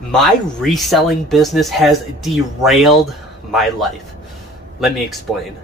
My reselling business has derailed my life. Let me explain.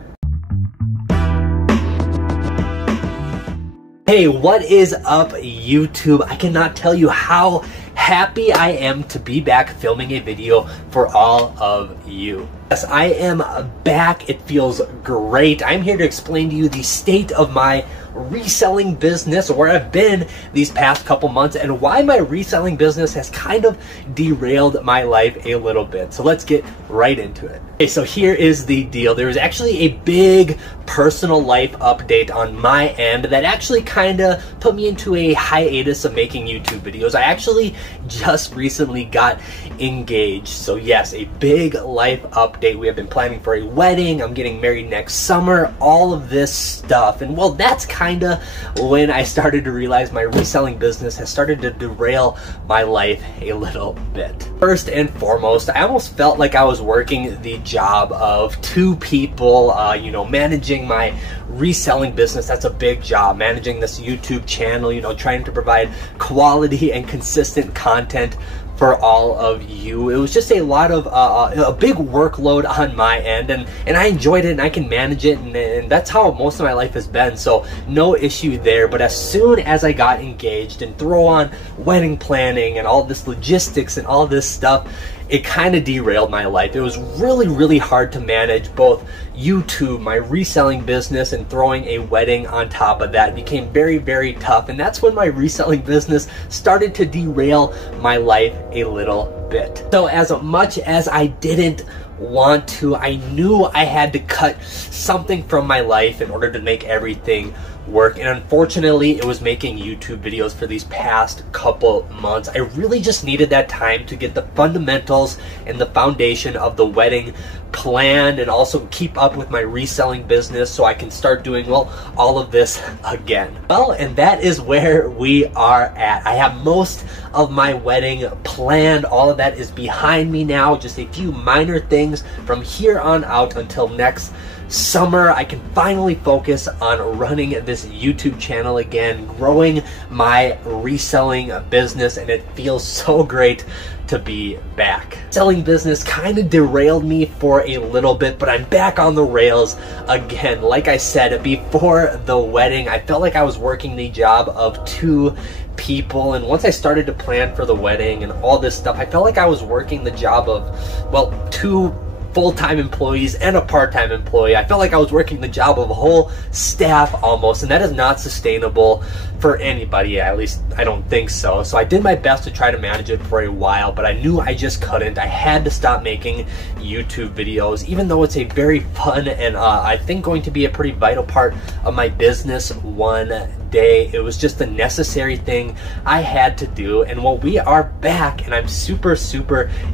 Hey, what is up, YouTube? I cannot tell you how happy I am to be back filming a video for all of you. Yes, I am back. It feels great. I'm here to explain to you the state of my reselling business, where I've been these past couple months, and why my reselling business has kind of derailed my life a little bit. So let's get right into it. Okay, so here is the deal. There was actually a big personal life update on my end that actually kind of put me into a hiatus of making YouTube videos. I actually just recently got engaged. So yes, a big life update. We have been planning for a wedding. I'm getting married next summer, all of this stuff. And well, that's kind of when I started to realize my reselling business has started to derail my life a little bit. First and foremost, I almost felt like I was working the job of two people, you know, managing my reselling business. That's a big job, managing this YouTube channel, you know, trying to provide quality and consistent content for all of you. It was just a lot of a big workload on my end, and I enjoyed it, and I can manage it, and that's how most of my life has been, so no issue there. But as soon as I got engaged and throw on wedding planning and all this logistics and all this stuff, it kind of derailed my life. It was really hard to manage both YouTube, my reselling business, and throwing a wedding on top of that. It became very tough, and that's when my reselling business started to derail my life a little bit. So as much as I didn't want to, I knew I had to cut something from my life in order to make everything work, and unfortunately it was making YouTube videos for these past couple months. I really just needed that time to get the fundamentals and the foundation of the wedding planned, and also keep up with my reselling business so I can start doing, well, all of this again. Well, and that is where we are at. I have most of my wedding planned. All of that is behind me now. Just a few minor things from here on out until next summer. I can finally focus on running this YouTube channel again, growing my reselling business, and it feels so great to be back. Selling business kind of derailed me for a little bit, but I'm back on the rails again. Like I said, before the wedding, I felt like I was working the job of two people, and once I started to plan for the wedding and all this stuff, I felt like I was working the job of, well, two full-time employees and a part-time employee. I felt like I was working the job of a whole staff almost, and that is not sustainable for anybody. At least I don't think so. So I did my best to try to manage it for a while, but I knew I just couldn't. I had to stop making YouTube videos, even though it's a very fun and I think going to be a pretty vital part of my business one day. It was just a necessary thing I had to do, and well, we are back, and I'm super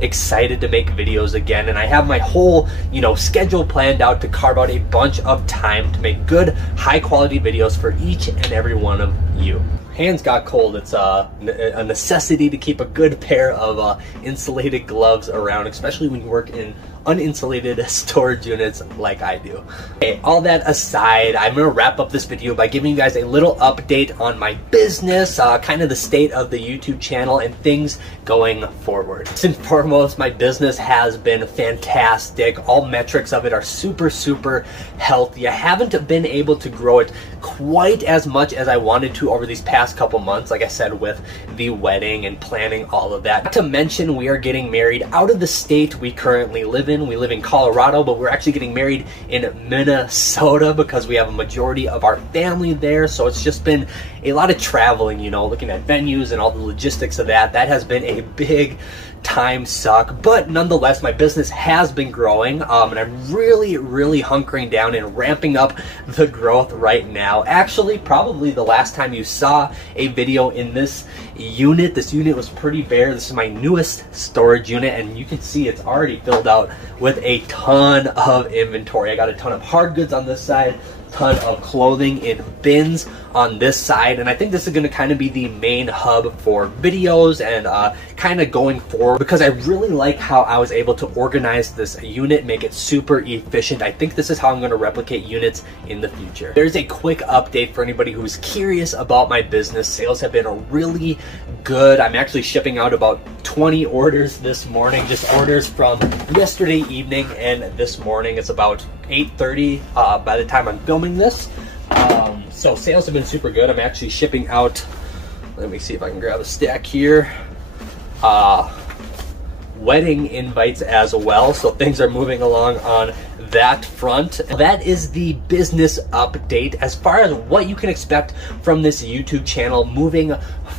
excited to make videos again, and I have my whole, you know, schedule planned out to carve out a bunch of time to make good, high quality videos for each and every one of you. Hands got cold. It's a necessity to keep a good pair of insulated gloves around, especially when you work in uninsulated storage units like I do. Okay, all that aside, I'm gonna wrap up this video by giving you guys a little update on my business, kind of the state of the YouTube channel and things going forward. First and foremost, my business has been fantastic. All metrics of it are super healthy. I haven't been able to grow it quite as much as I wanted to over these past couple months, like I said, with the wedding and planning all of that. Not to mention, we are getting married out of the state we currently live in. We live in Colorado, but we're actually getting married in Minnesota because we have a majority of our family there. So it's just been a lot of traveling, you know, looking at venues and all the logistics of that. That has been a big time suck, but nonetheless, my business has been growing, and I'm really hunkering down and ramping up the growth right now. Actually, probably the last time you saw a video in this unit was pretty bare. This is my newest storage unit, and you can see it's already filled out with a ton of inventory. I got a ton of hard goods on this side, ton of clothing in bins on this side, and I think this is going to kind of be the main hub for videos and kind of going forward, because I really like how I was able to organize this unit, make it super efficient. I think this is how I'm going to replicate units in the future. There's a quick update for anybody who's curious about my business. Sales have been really good. I'm actually shipping out about 20 orders this morning, just orders from yesterday evening and this morning. It's about 8:30 by the time I'm filming this. So sales have been super good. I'm actually shipping out, let me see if I can grab a stack here, wedding invites as well. So things are moving along on that front. That is the business update. As far as what you can expect from this YouTube channel moving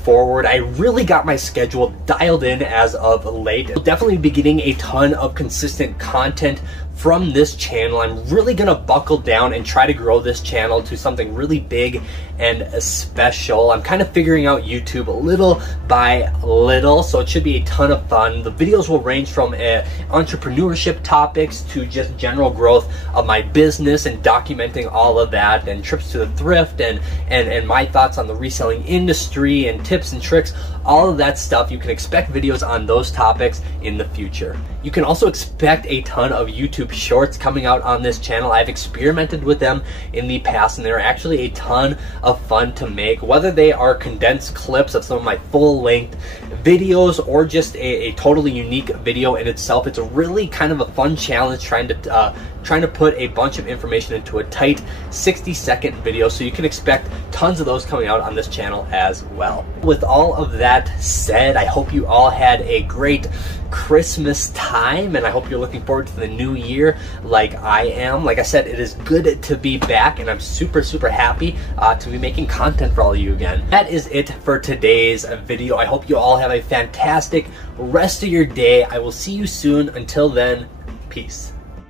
forward, I really got my schedule dialed in as of late. I'll definitely be getting a ton of consistent content from this channel. I'm really gonna buckle down and try to grow this channel to something really big and special. I'm kind of figuring out YouTube little by little, so it should be a ton of fun. The videos will range from entrepreneurship topics to just general growth of my business and documenting all of that, and trips to the thrift and my thoughts on the reselling industry and tips and tricks, all of that stuff. You can expect videos on those topics in the future. You can also expect a ton of YouTube shorts coming out on this channel. I've experimented with them in the past, and they're actually a ton of fun to make, whether they are condensed clips of some of my full-length videos or just a totally unique video in itself. It's a really kind of a fun challenge trying to put a bunch of information into a tight 60-second video, so you can expect tons of those coming out on this channel as well. With all of that said, I hope you all had a great Christmas time, and I hope you're looking forward to the new year like I am. Like I said, it is good to be back, and I'm super happy to be making content for all of you again. That is it for today's video. I hope you all have a fantastic rest of your day. I will see you soon. Until then, peace.